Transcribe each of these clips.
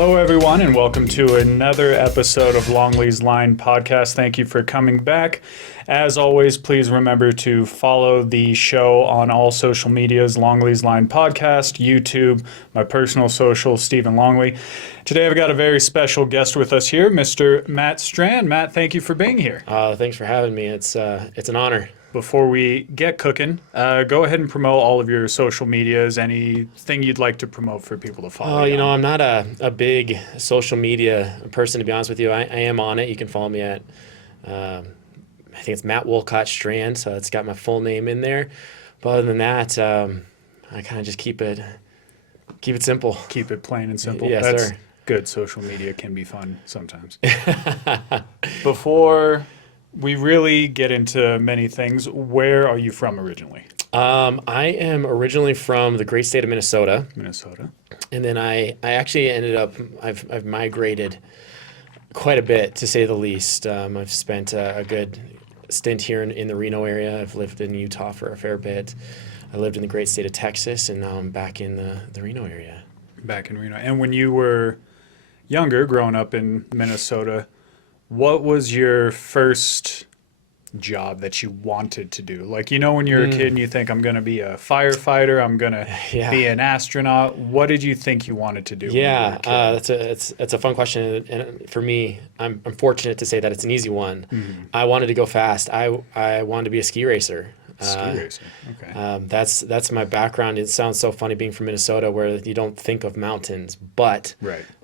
Hello, everyone, and welcome to another episode of Longley's Line Podcast. Thank you for coming back. As always, please remember to follow the show on all social medias, Longley's Line Podcast, YouTube, my personal social, Stephen Longley. Today, I've got a very special guest with us here, Mr. Matt Strand. Matt, thank you for being here. Thanks for having me. It's an honor. Before we get cooking, go ahead and promote all of your social medias, anything you'd like to promote for people to follow. I'm not a big social media person, to be honest with you. I am on it. You can follow me at, I think it's Matt Wolcott Strand, so it's got my full name in there. But other than that, I kind of just keep it simple. Keep it plain and simple. Yes, That's sir. Good. Social media can be fun sometimes. Before we really get into many things, where are you from originally? I am originally from the great state of Minnesota. Minnesota. And then I actually ended up, I've migrated quite a bit, to say the least. I've spent a good stint here in the Reno area. I've lived in Utah for a fair bit. I lived in the great state of Texas, and now I'm back in the Reno area. Back in Reno. And when you were younger, growing up in Minnesota, what was your first job that you wanted to do? Like, when you're a kid and you think, I'm going to be a firefighter, I'm going to be an astronaut. What did you think you wanted to do? Yeah, that's a fun question. And for me, I'm fortunate to say that it's an easy one. Mm-hmm. I wanted to go fast. I wanted to be a ski racer. Ski racer. Okay. That's my background. It sounds so funny being from Minnesota, where you don't think of mountains, but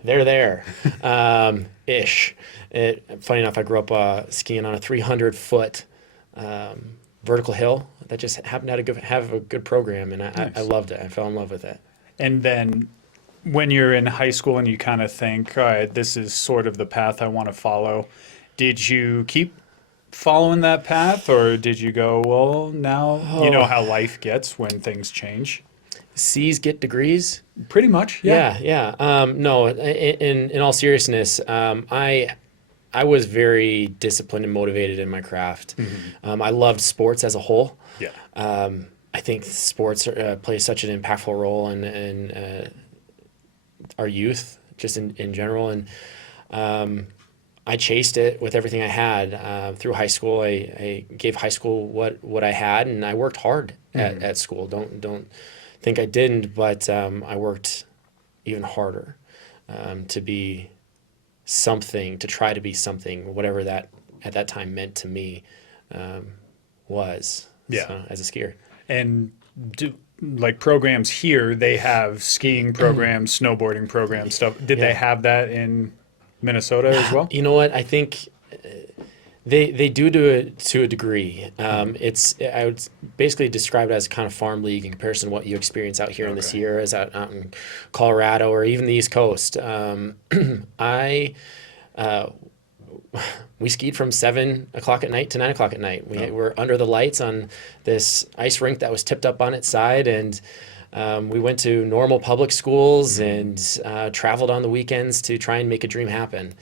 they're there, ish. Funny enough, I grew up skiing on a 300-foot vertical hill that just happened to have a good program, and Nice. I loved it. I fell in love with it. And then when you're in high school and you kind of think, all right, this is sort of the path I want to follow, did you keep following that path, or did you go, well, now you know how life gets when things change? C's get degrees? Pretty much, yeah. Yeah. No, in all seriousness, I was very disciplined and motivated in my craft. Mm-hmm. I loved sports as a whole. Yeah. I think sports play such an impactful role in our youth, just in general. And I chased it with everything I had through high school. I gave high school what I had, and I worked hard at school. Don't think I didn't, but I worked even harder to be something, to try to be something, whatever that at that time meant to me was. Yeah. So, as a skier. And like programs here, they have skiing programs, snowboarding programs, stuff. Did they have that in Minnesota as well? You know what? I think they do to a degree. I would basically describe it as kind of farm league in comparison to what you experience out here in the Sierras, out in Colorado, or even the East Coast. We skied from 7 o'clock at night to 9 o'clock at night. We were under the lights on this ice rink that was tipped up on its side, and we went to normal public schools and traveled on the weekends to try and make a dream happen.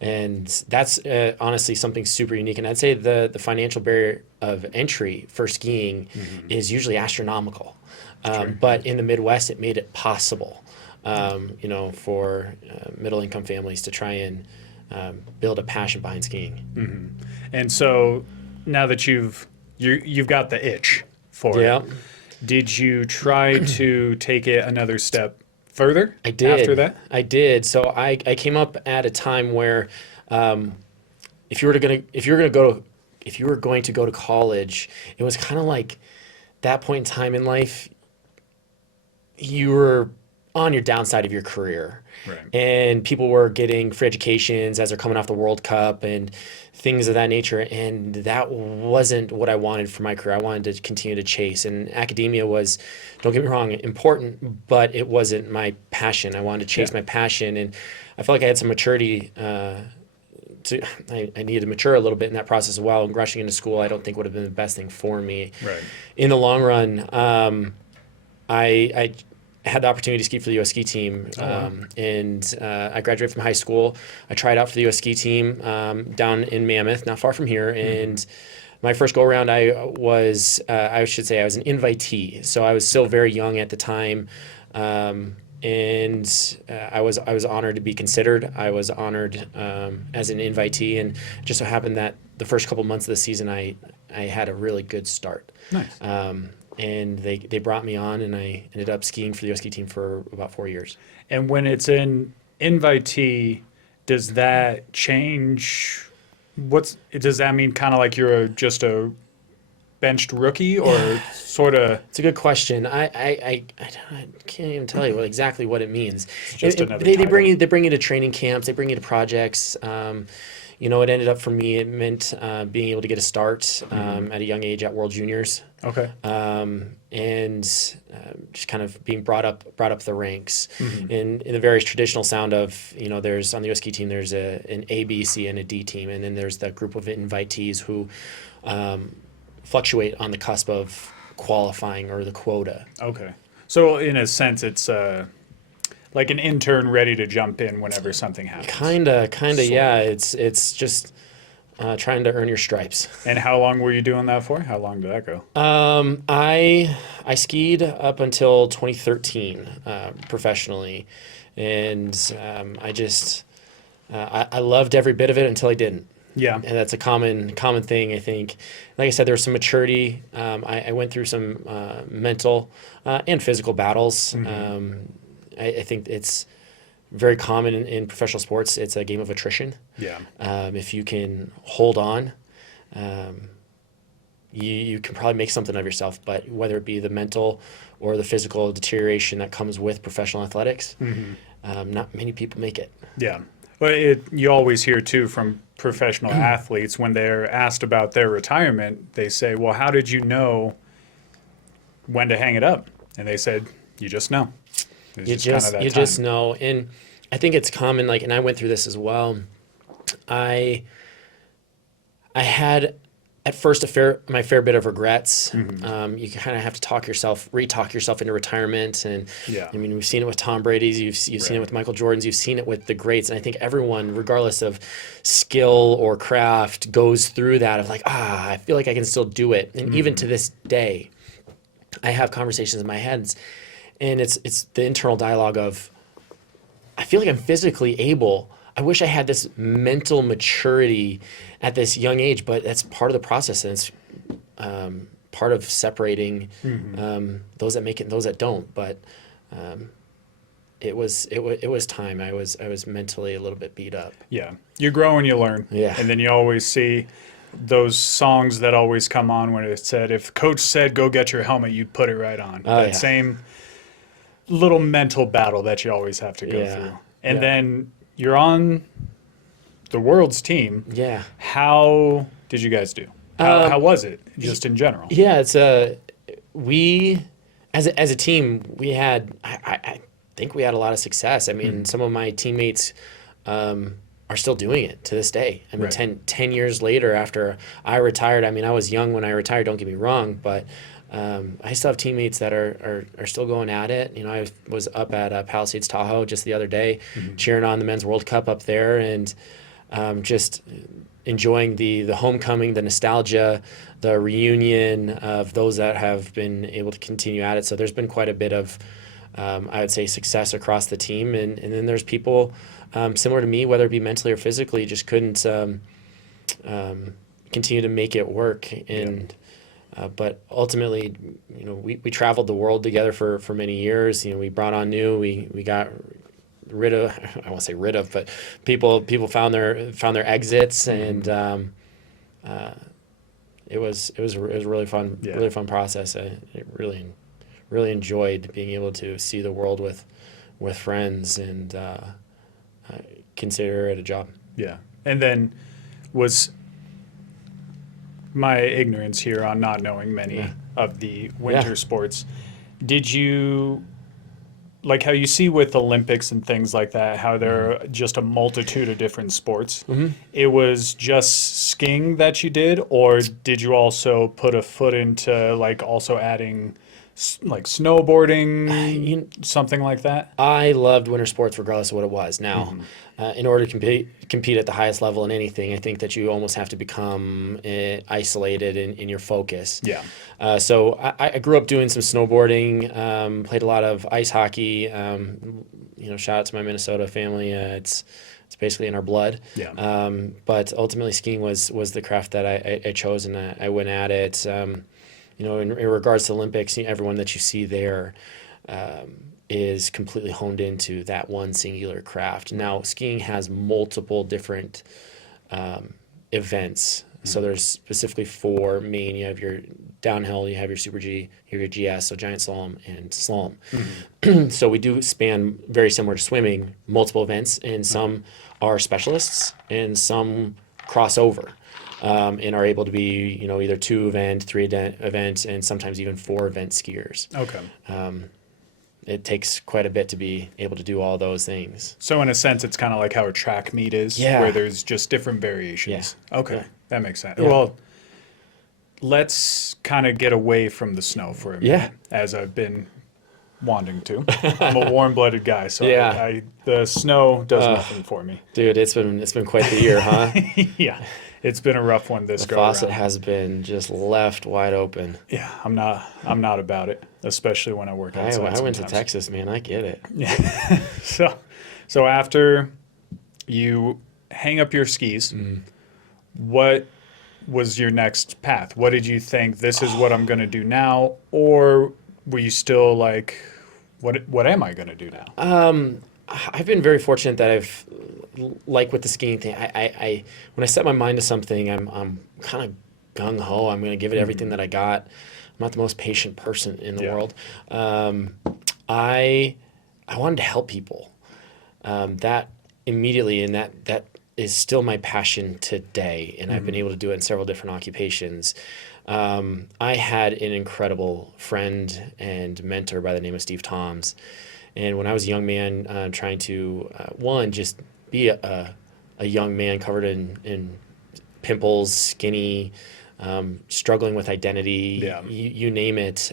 And that's honestly something super unique. And I'd say the financial barrier of entry for skiing is usually astronomical. But in the Midwest, it made it possible, for middle-income families to try and build a passion behind skiing. Mm-hmm. And so now that you've got the itch for it, did you try to take it another step further? I did. After that? I did. So I came up at a time where if you were going to go to college, it was kind of like that point in time in life, you were on your downside of your career. Right. And people were getting free educations as they're coming off the World Cup and things of that nature. And that wasn't what I wanted for my career. I wanted to continue to chase. And academia was, don't get me wrong, important, but it wasn't my passion. I wanted to chase my passion. And I felt like I had some maturity. I needed to mature a little bit in that process as well. And rushing into school, I don't think would have been the best thing for me. Right. In the long run, I had the opportunity to ski for the U.S. ski team, and I graduated from high school. I tried out for the U.S. ski team down in Mammoth, not far from here, and my first go around, I was an invitee, so I was still very young at the time. and I was honored to be considered. I was honored as an invitee, and it just so happened that the first couple months of the season, I had a really good start. Nice. And they brought me on, and I ended up skiing for the U.S. ski team for about 4 years. And when it's an invitee, does that change? Does that mean kind of like you're just a benched rookie, or sort of? It's a good question. I can't even tell you exactly what it means. Just another they title. bring you to training camps. They bring you to projects. It ended up for me. It meant being able to get a start at a young age at World Juniors. Okay. And just kind of being brought up the ranks in the various traditional sound of, there's on the U.S. ski team, there's an A, B, C, and a D team. And then there's that group of invitees who fluctuate on the cusp of qualifying or the quota. Okay. So in a sense, it's like an intern ready to jump in whenever something happens. Kinda, yeah. It's just trying to earn your stripes. And how long were you doing that for? How long did that go? I skied up until 2013 professionally, and I loved every bit of it until I didn't. Yeah. And that's a common thing, I think. Like I said, there was some maturity. I went through some mental and physical battles. I think it's very common in professional sports. It's a game of attrition. Yeah. If you can hold on, you can probably make something of yourself. But whether it be the mental or the physical deterioration that comes with professional athletics, not many people make it. Yeah. Well, you always hear, too, from professional athletes when they're asked about their retirement, they say, well, how did you know when to hang it up? And they said, you just know. You just know. And I think it's common, and I went through this as well. I had at first my fair bit of regrets. You kind of have to re-talk yourself into retirement. And yeah. I mean, we've seen it with Tom Brady's, you've seen it with Michael Jordan's, you've seen it with the greats. And I think everyone, regardless of skill or craft, goes through that of I feel like I can still do it. And even to this day, I have conversations in my head, and it's the internal dialogue of, I feel like I'm physically able. I wish I had this mental maturity at this young age, but that's part of the process, and it's part of separating those that make it and those that don't. But it was time. I was mentally a little bit beat up. Yeah, you grow and you learn. Yeah, and then you always see those songs that always come on when it said, if coach said go get your helmet, you'd put it right on. That same little mental battle that you always have to go through. And then you're on the world's team. Yeah. How did you guys do? How was it, just in general? Yeah, it's we as a team, we had I think we had a lot of success. I mean, some of my teammates are still doing it to this day. I mean, 10 years later after I retired, I mean, I was young when I retired, don't get me wrong, but I still have teammates that are still going at it. I was up at Palisades Tahoe just the other day, cheering on the Men's World Cup up there, and just enjoying the homecoming, the nostalgia, the reunion of those that have been able to continue at it. So there's been quite a bit of, I would say, success across the team. And then there's people similar to me, whether it be mentally or physically, just couldn't continue to make it work. And but ultimately, we traveled the world together for many years. We brought on new, we got rid of, I won't say rid of, but people found their exits, and it was a really fun process. I really enjoyed being able to see the world with friends, and consider it a job. Yeah. And then was my ignorance here on not knowing many of the winter sports. Did you, like how you see with Olympics and things like that, how there are just a multitude of different sports? It was just skiing that you did, or did you also put a foot into also adding like snowboarding, You, something like that? I loved winter sports regardless of what it was. Now, in order to compete at the highest level in anything, I think that you almost have to become isolated in your focus. Yeah. So I grew up doing some snowboarding, played a lot of ice hockey. Shout out to my Minnesota family. It's basically in our blood. Yeah. But ultimately, skiing was the craft that I chose, and I went at it. In regards to Olympics, everyone that you see there is completely honed into that one singular craft. Now, skiing has multiple different events. So there's specifically four main. You have your downhill, you have your Super G, you have your GS, so giant slalom and slalom. So we do span, very similar to swimming, multiple events, and some are specialists and some cross over. And are able to be, either 2 event, 3 event, and sometimes even 4 event skiers. Okay. It takes quite a bit to be able to do all those things. So in a sense, it's kind of like how a track meet is, Yeah. where there's just different variations. Yeah. Okay, Yeah. that makes sense. Yeah. Well, let's kind of get away from the snow for a minute, Yeah. as I've been wanting to. I'm a warm-blooded guy, so Yeah. the snow does nothing for me. Dude, it's been quite the year, huh? Yeah, it's been a rough one this The go faucet around. has been just left wide open. Yeah, I'm not about it, especially when I work outside. I went to sometimes. Texas, man. I get it. Yeah. So after you hang up your skis, what was your next path? What did you think, this is what I'm going to do now? Or were you still like, what am I going to do now? I've been very fortunate that I've, like with the skiing thing, I when I set my mind to something, I'm kind of gung ho. I'm going to give it everything that I got. I'm not the most patient person in the Yeah. world. I wanted to help people. That immediately, and that is still my passion today, and I've been able to do it in several different occupations. I had an incredible friend and mentor by the name of Steve Toms. And when I was a young man, trying to, just be a young man covered in pimples, skinny, struggling with identity, Yeah. you name it,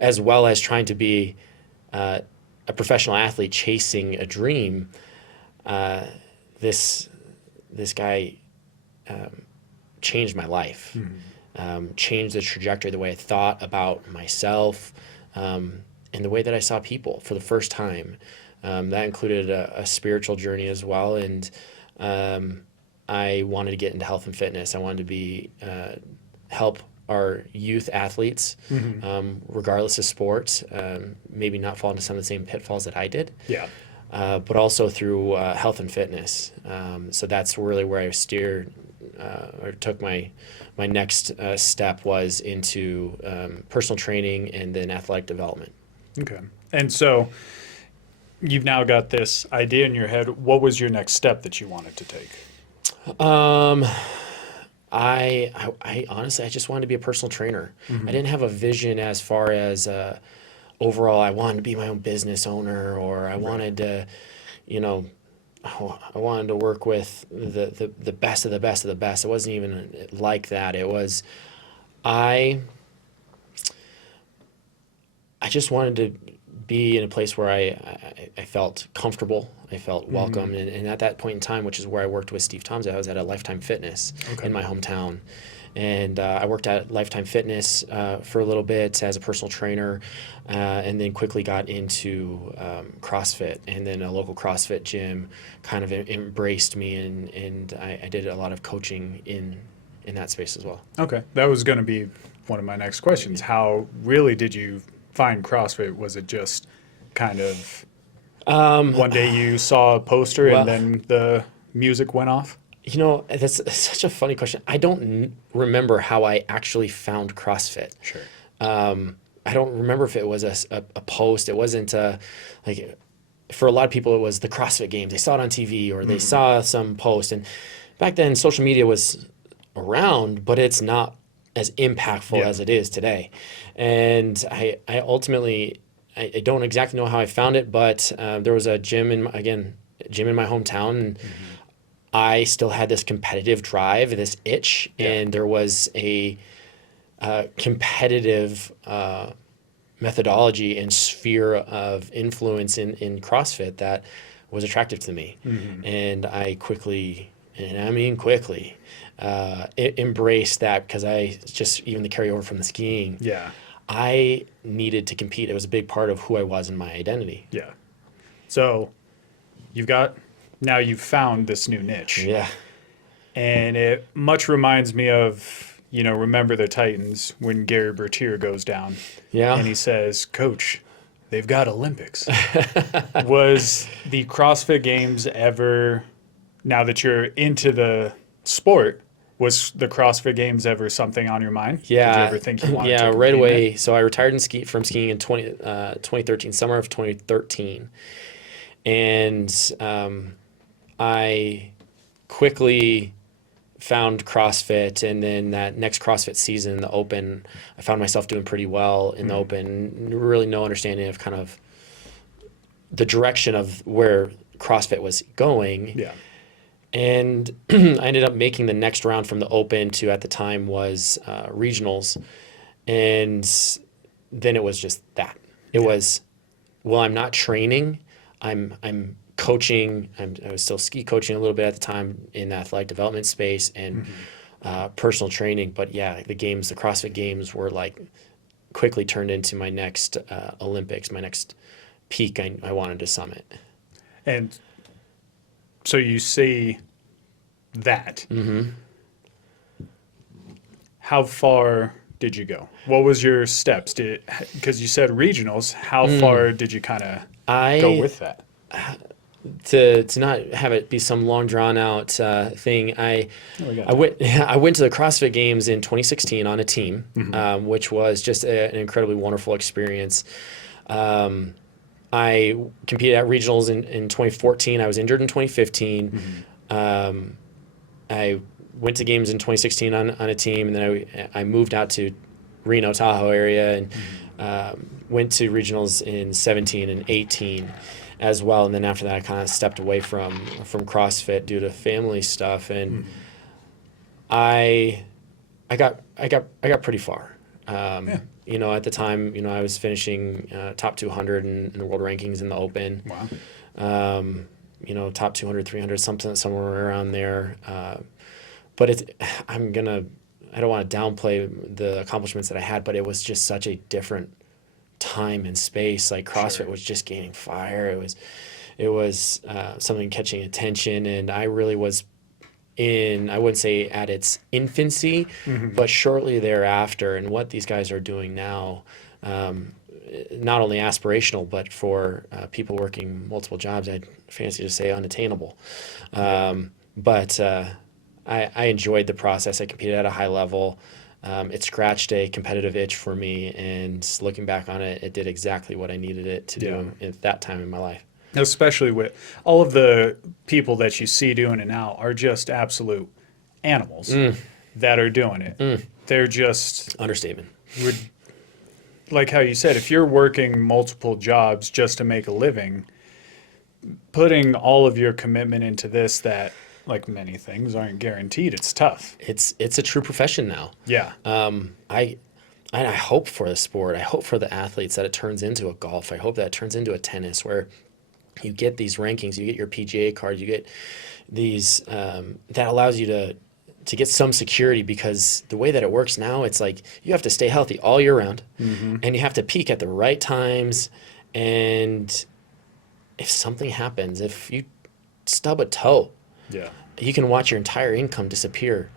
as well as trying to be a professional athlete chasing a dream, this guy changed my life, changed the trajectory, the way I thought about myself, and the way that I saw people for the first time. That included a spiritual journey as well, and I wanted to get into health and fitness. I wanted to be help our youth athletes, regardless of sport, maybe not fall into some of the same pitfalls that I did. Yeah. But also through health and fitness. So that's really where I steered or took my next step was into personal training and then athletic development. Okay. And so you've now got this idea in your head. What was your next step that you wanted to take? I honestly, I just wanted to be a personal trainer. I didn't have a vision as far as overall, I wanted to be my own business owner, or I wanted to, I wanted to work with the best of the best of the best. It wasn't even like that. It was, I just wanted to be in a place where I felt comfortable, I felt welcome, and at that point in time, which is where I worked with Steve Toms, I was at a Lifetime Fitness in my hometown. And I worked at Lifetime Fitness for a little bit as a personal trainer, and then quickly got into CrossFit. And then a local CrossFit gym kind of embraced me, and I did a lot of coaching in that space as well. Okay. That was going to be one of my next questions. How really did you find CrossFit? Was it just kind of one day you saw a poster well- and then the music went off? That's such a funny question. I don't remember how I actually found CrossFit. Sure. I don't remember if it was a post. It wasn't like, for a lot of people, it was the CrossFit Games. They saw it on TV or they saw some post. And back then, social media was around, but it's not as impactful as it is today. And I ultimately, I don't exactly know how I found it, but there was a gym in my hometown, and I still had this competitive drive, this itch, and there was a competitive methodology and sphere of influence in CrossFit that was attractive to me. And I quickly, and I mean quickly, embraced that, because I just, even the carryover from the skiing, Yeah. I needed to compete. It was a big part of who I was and my identity. Yeah. So now you've found this new niche. Yeah. And it much reminds me of, Remember the Titans when Gary Bertier goes down. Yeah. And he says, Coach, they've got Olympics. Was the CrossFit Games ever, now that you're into the sport, was the CrossFit Games ever something on your mind? Yeah. Did you ever think you wanted to right compete in away. it? So I retired from skiing in 2013, summer of 2013. And I quickly found CrossFit, and then that next CrossFit season, the Open, I found myself doing pretty well in the Open. Really no understanding of kind of the direction of where CrossFit was going. Yeah. And I ended up making the next round from the Open to, at the time, was regionals. And then it was just that. It was, well, I'm not training. I'm coaching. I was still ski coaching a little bit at the time in the athletic development space and personal training. But yeah, the CrossFit Games were like quickly turned into my next Olympics, my next peak I wanted to summit. And so you see that. How far did you go? What was your steps? Because you said regionals, how far did you kind of go with that? To not have it be some long drawn out thing, I went to the CrossFit Games in 2016 on a team, which was just an incredibly wonderful experience. I competed at regionals in 2014. I was injured in 2015. I went to games in 2016 on a team, and then I moved out to Reno, Tahoe area, and went to regionals in 17 and 18 as well. And then after that, I kind of stepped away from CrossFit due to family stuff, and I got pretty far. At the time, I was finishing top 200 in the world rankings in the Open. Wow. Top 200, 300, somewhere around there. But I don't want to downplay the accomplishments that I had, but it was just such a different time and space. Like CrossFit was just gaining fire. It was something catching attention, and I really was I wouldn't say at its infancy, but shortly thereafter. And what these guys are doing now, not only aspirational, but for people working multiple jobs, I'd fancy to say unattainable. But I enjoyed the process. I competed at a high level. It scratched a competitive itch for me, and looking back on it, it did exactly what I needed it to do at that time in my life. Especially with all of the people that you see doing it now are just absolute animals that are doing it. They're just Understatement. Like how you said, if you're working multiple jobs just to make a living, putting all of your commitment into this, that like many things aren't guaranteed, it's tough. It's a true profession now. Yeah. I hope for the sport. I hope for the athletes that it turns into a golf. I hope that it turns into a tennis, where you get these rankings, you get your PGA card, you get these that allows you to get some security, because the way that it works now, it's like you have to stay healthy all year round, and you have to peak at the right times. And if something happens, if you stub a toe, you can watch your entire income disappear.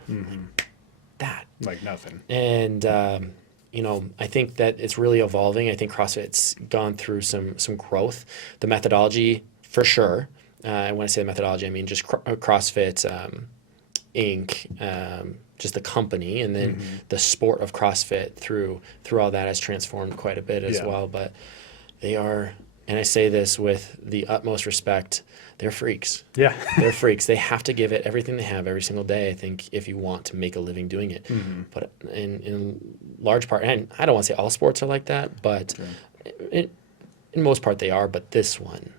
That like nothing. And I think that it's really evolving. I think CrossFit's gone through some growth. The methodology, for sure. And when I say the methodology, I mean just CrossFit Inc., just the company, and then the sport of CrossFit through all that has transformed quite a bit as well. But they are, and I say this with the utmost respect, they're freaks. Yeah. They're freaks. They have to give it everything they have every single day, I think, if you want to make a living doing it. But in large part, and I don't want to say all sports are like that, but in most part they are, but this one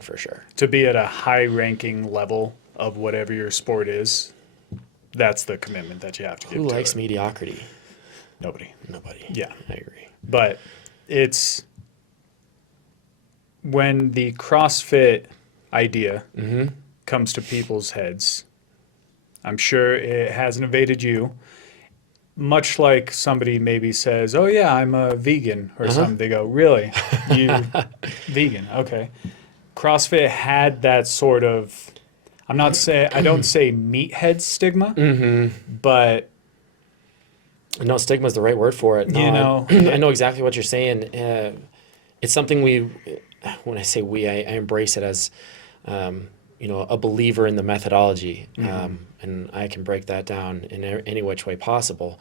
for sure. To be at a high ranking level of whatever your sport is, that's the commitment that you have to give to it. Who likes mediocrity? Nobody. Nobody. Yeah. I agree. But it's when the CrossFit idea comes to people's heads, I'm sure it hasn't evaded you. Much like somebody maybe says, "Oh yeah, I'm a vegan" or something. They go, "Really? You vegan? Okay." CrossFit had that sort of, I don't say meathead stigma, but No, stigma is the right word for it. No, you know, I know exactly what you're saying. It's something when I say we, I embrace it as, a believer in the methodology. And I can break that down in any which way possible.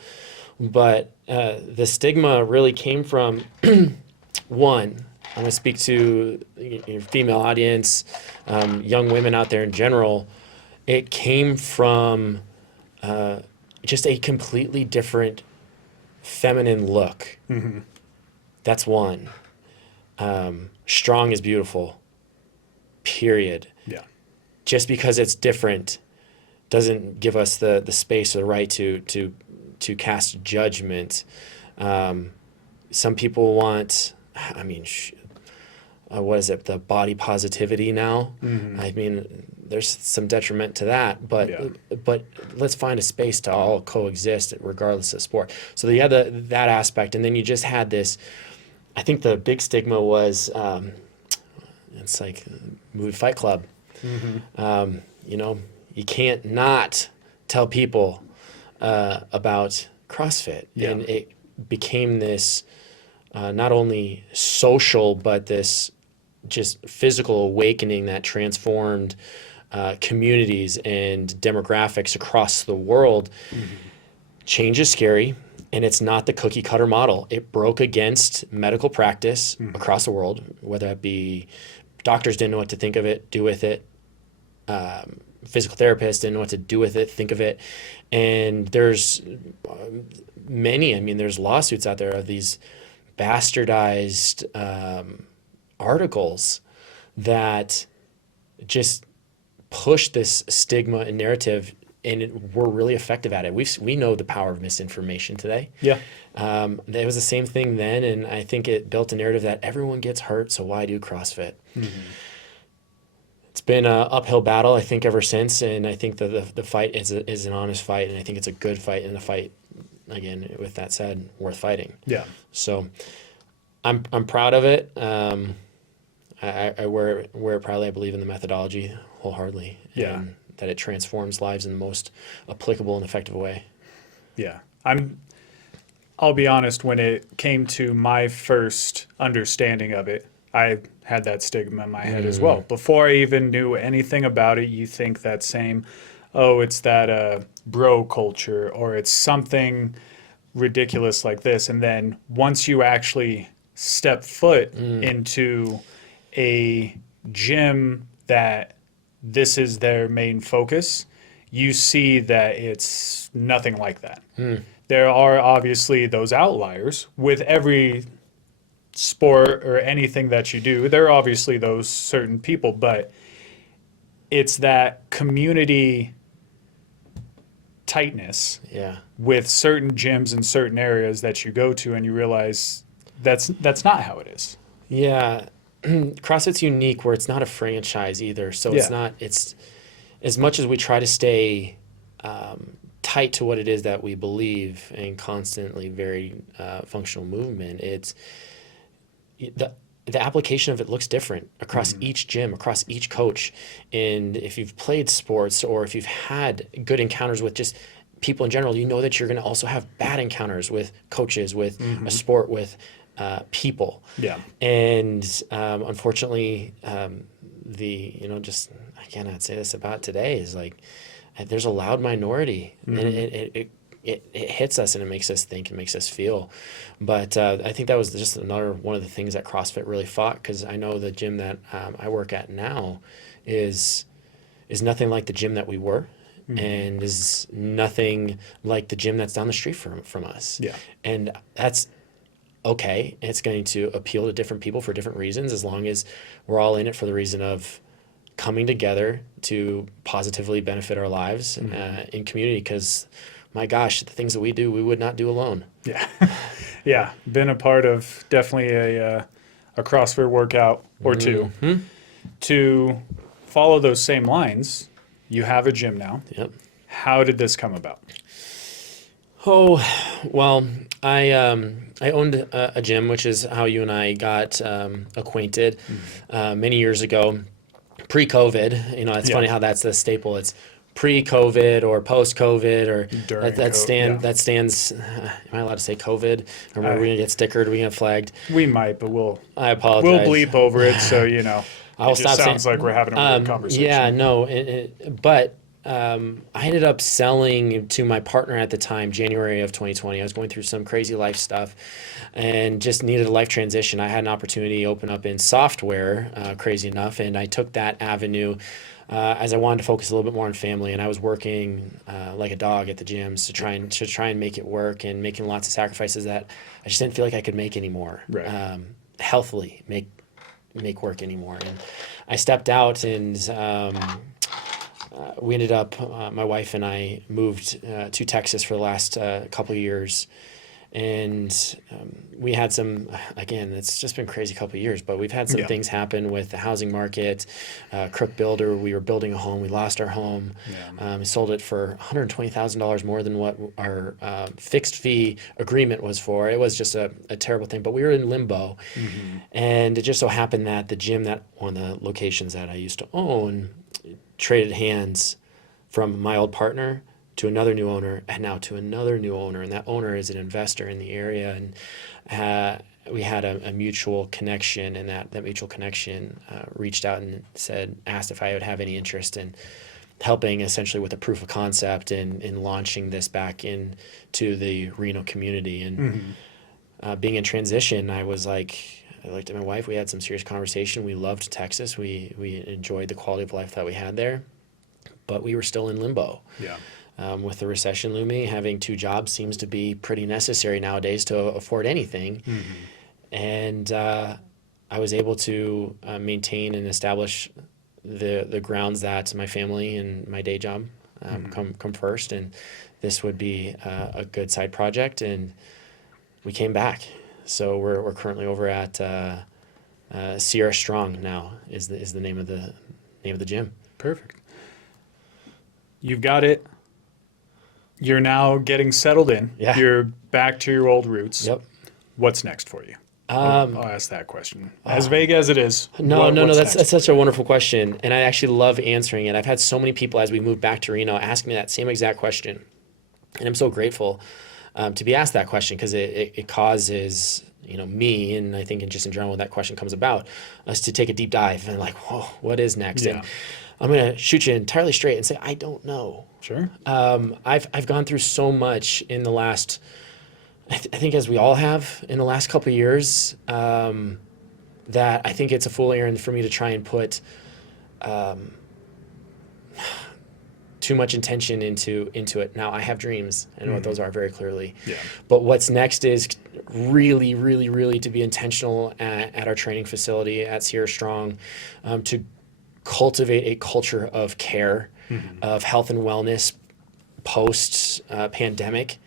But the stigma really came from, one, I'm going to speak to your female audience, young women out there in general. It came from just a completely different feminine look. That's one. Strong is beautiful, period. yeah, Just because it's different doesn't give us the space or the right to cast judgment. Some people want, what is it, the body positivity now? I mean, there's some detriment to that, but let's find a space to all coexist regardless of sport. So you had that aspect, and then you just had this, I think the big stigma was, it's like movie Fight Club. You can't not tell people about CrossFit. Yeah. And it became this not only social, but this just physical awakening that transformed communities and demographics across the world. Change is scary, and it's not the cookie cutter model. It broke against medical practice across the world, whether it be doctors didn't know what to do with it. Physical therapists didn't know what to do with it, think of it. And there's there's lawsuits out there of these bastardized articles that just push this stigma and narrative, and we're really effective at it. We know the power of misinformation today. yeah, It was the same thing then, and I think it built a narrative that everyone gets hurt, so why do CrossFit? It's been an uphill battle, I think, ever since, and I think the fight is an honest fight, and I think it's a good fight, and a fight, again, with that said, worth fighting. yeah, So I'm proud of it. I wear it proudly. I believe in the methodology wholeheartedly. Yeah. And that it transforms lives in the most applicable and effective way. yeah. I'll be honest, when it came to my first understanding of it, I had that stigma in my head as well. Before I even knew anything about it, you think that same, oh, it's that bro culture, or it's something ridiculous like this. And then once you actually step foot into a gym that this is their main focus, you see that it's nothing like that. There are obviously those outliers with every sport or anything that you do. There are obviously those certain people, but it's that community tightness with certain gyms in certain areas that you go to, and you realize that's not how it is. Yeah. CrossFit's unique where it's not a franchise either. So it's as much as we try to stay tight to what it is that we believe and constantly very functional movement, it's the application of it looks different across each gym, across each coach. And if you've played sports, or if you've had good encounters with just people in general, you know that you're going to also have bad encounters with coaches, with a sport, with people. Yeah. And unfortunately, I cannot say this about today, is like there's a loud minority, and it hits us, and it makes us think, and makes us feel. But I think that was just another one of the things that CrossFit really fought, because I know the gym that I work at now is nothing like the gym that we were, and is nothing like the gym that's down the street from us. Yeah. And that's okay. It's going to appeal to different people for different reasons, as long as we're all in it for the reason of coming together to positively benefit our lives in community. Because my gosh, the things that we do, we would not do alone. Yeah. Yeah, been a part of definitely a CrossFit workout or two. To follow those same lines, you have a gym now. Yep. How did this come about? Oh, well, I owned a gym, which is how you and I got acquainted many years ago, pre-COVID. You know, it's Yeah. funny how that's the staple. It's pre-COVID or post-COVID or During that COVID, that stands. Am I allowed to say COVID? Or are we gonna get stickered? Are we gonna get flagged? We might, but we'll I apologize. bleep over it, so you know. I'll It just stop sounds saying. like we're having a weird conversation. Yeah, no, but I ended up selling to my partner at the time, January of 2020. I was going through some crazy life stuff and just needed a life transition. I had an opportunity open up in software, crazy enough, and I took that avenue as I wanted to focus a little bit more on family. And I was working like a dog at the gyms to try and make it work, and making lots of sacrifices that I just didn't feel like I could make anymore. Right. Healthily make work anymore. And I stepped out, and we ended up, my wife and I moved to Texas for the last couple of years. And we had some, again, it's just been a crazy couple of years, but we've had some things happen with the housing market. Crook Builder, we were building a home, we lost our home. We sold it for $120,000 more than what our fixed fee agreement was for. It was just a terrible thing, but we were in limbo. And it just so happened that the gym, that one of the locations that I used to own, traded hands from my old partner to another new owner, and now to another new owner. And that owner is an investor in the area. And we had a mutual connection, and that mutual connection reached out and asked if I would have any interest in helping essentially with a proof of concept in launching this back into the Reno community. And being in transition, I looked at my wife, we had some serious conversation. We loved Texas. We enjoyed the quality of life that we had there, but we were still in limbo. Yeah. With the recession looming, having two jobs seems to be pretty necessary nowadays to afford anything. And I was able to maintain and establish the grounds that my family and my day job come first, and this would be a good side project. And we came back. So we're currently over at Sierra Strong now is the name of the gym. Perfect. You've got it. You're now getting settled in. Yeah. You're back to your old roots. Yep. What's next for you? I'll ask that question. As vague as it is. No. what's That's next? such a wonderful question, and I actually love answering it. I've had so many people as we moved back to Reno ask me that same exact question, and I'm so grateful to be asked that question, because it causes me, and I think just in general when that question comes about, us to take a deep dive and whoa, what is next? Yeah. And I'm gonna shoot you entirely straight and say I don't know. Sure. I've gone through so much in the last, I think as we all have in the last couple of years, that I think it's a fool errand for me to try and put too much intention into it. Now I have dreams. I know what those are very clearly. Yeah. But what's next is really, really, really to be intentional at our training facility at Sierra Strong, to cultivate a culture of care, of health and wellness post pandemic,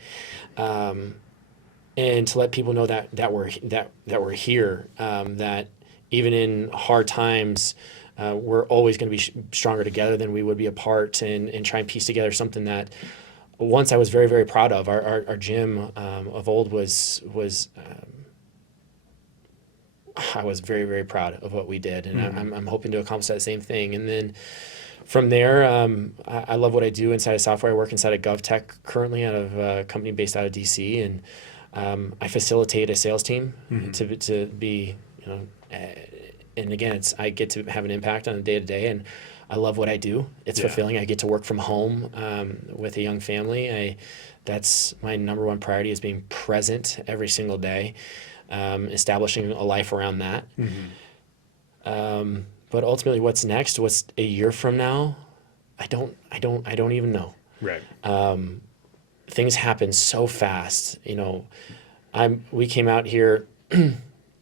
and to let people know that we're here, that even in hard times, we're always going to be stronger together than we would be apart, and try and piece together something that once I was very, very proud of. Our gym of old was I was very, very proud of what we did, and I'm hoping to accomplish that same thing. And then from there, I love what I do inside of software. I work inside of GovTech currently out of a company based out of DC, and I facilitate a sales team to be, and again, I get to have an impact on a day to day, and I love what I do. It's fulfilling. I get to work from home with a young family. That's my number one priority, is being present every single day. Establishing a life around that. But ultimately, what's next? What's a year from now? I don't even know. Right. Things happen so fast. We came out here,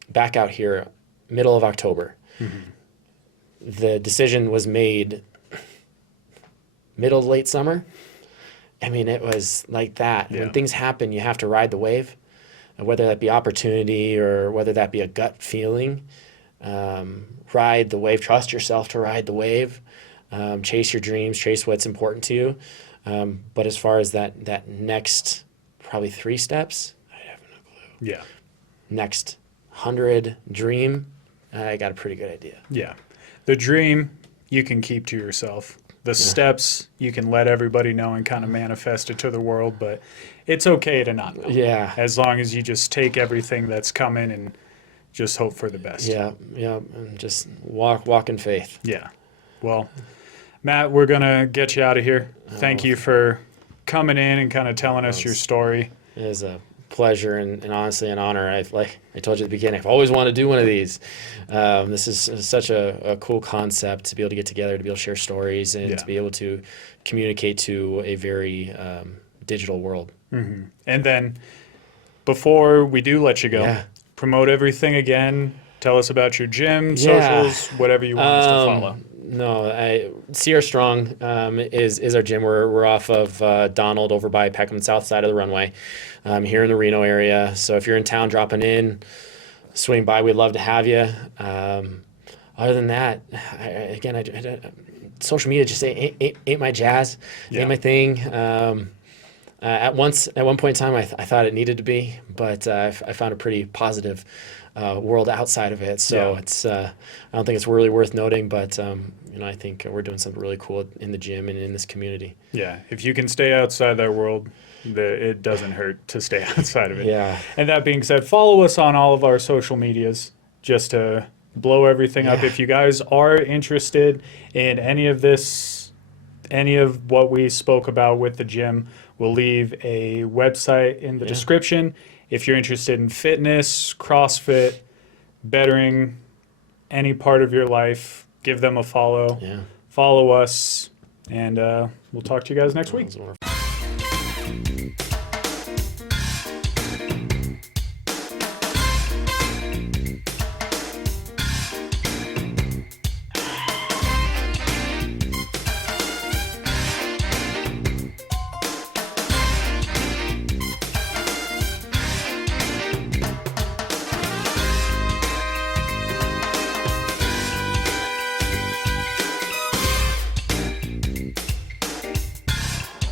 back out here, middle of October. The decision was made middle to late summer. I mean, it was like that. Yeah. When things happen, you have to ride the wave. whether that be opportunity or whether that be a gut feeling. Ride the wave, trust yourself to ride the wave, chase your dreams, chase what's important to you. But as far as that next probably 3 steps, I have no clue. Yeah. Next 100 dream, I got a pretty good idea. Yeah. The dream you can keep to yourself. The steps you can let everybody know and kind of manifest it to the world, but it's okay to not know. Yeah. As long as you just take everything that's coming and just hope for the best. Yeah, and just walk in faith. Yeah. Well, Matt, we're going to get you out of here. Thank you for coming in and kind of telling us your story. It is a pleasure and honestly an honor. Like I told you at the beginning, I've always wanted to do one of these. This is such a cool concept to be able to get together, to be able to share stories, and to be able to communicate to a very digital world. Mm-hmm. And then before we do let you go, promote everything again. Tell us about your gym, socials, whatever you want us to follow. No, Sierra Strong is our gym. We're off of Donald over by Peckham, south side of the runway, here in the Reno area. So if you're in town dropping in, swing by. We'd love to have you. Other than that, I social media just ain't my jazz, ain't my thing. At one point in time, I thought it needed to be, but I found a pretty positive world outside of it. So it's I don't think it's really worth noting, but I think we're doing something really cool in the gym and in this community. Yeah, if you can stay outside that world, it doesn't hurt to stay outside of it. Yeah. And that being said, follow us on all of our social medias just to blow everything up. If you guys are interested in any of this, any of what we spoke about with the gym, we'll leave a website in the description. If you're interested in fitness, CrossFit, bettering any part of your life, give them a follow. Yeah. Follow us, and we'll talk to you guys next week.